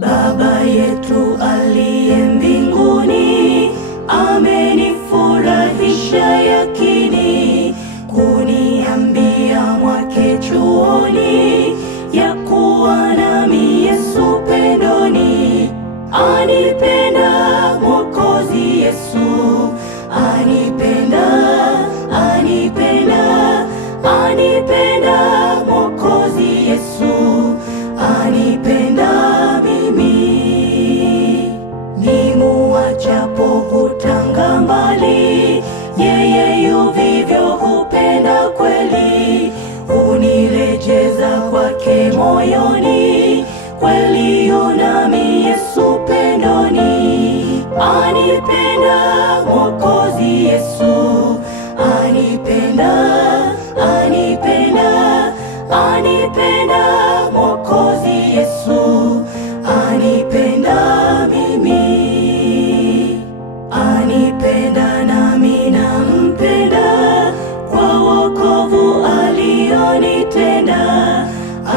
Baba yetu aliye mbinguni, amenifurahisha yakini, kuniambia mwake chuoni, ya kuwa nami Yesu pendoni. Anipenda Mwokozi Yesu, anipenda, anipenda, anipenda Mwokozi Yesu, anipenda nimuachapo hutanga mbali, yeye yu vivyo hupenda kweli, hunirejeza kwake moyoni, kweli yu nami Yesu pendoni. Anipenda Mwokozi Yesu, anipenda, anipenda, anipenda Mwokozi Yesu, anipenda mimi. Anipenda nami nampenda, kwa wokovu alionitenda,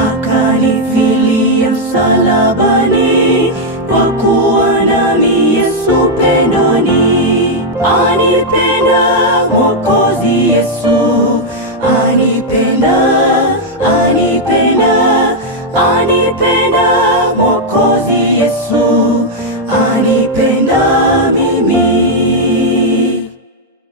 akanifilia msalabani, kwa kuwa nami Yesu pendoni. Anipenda Mwokozi Yesu, anipenda, anipenda, anipenda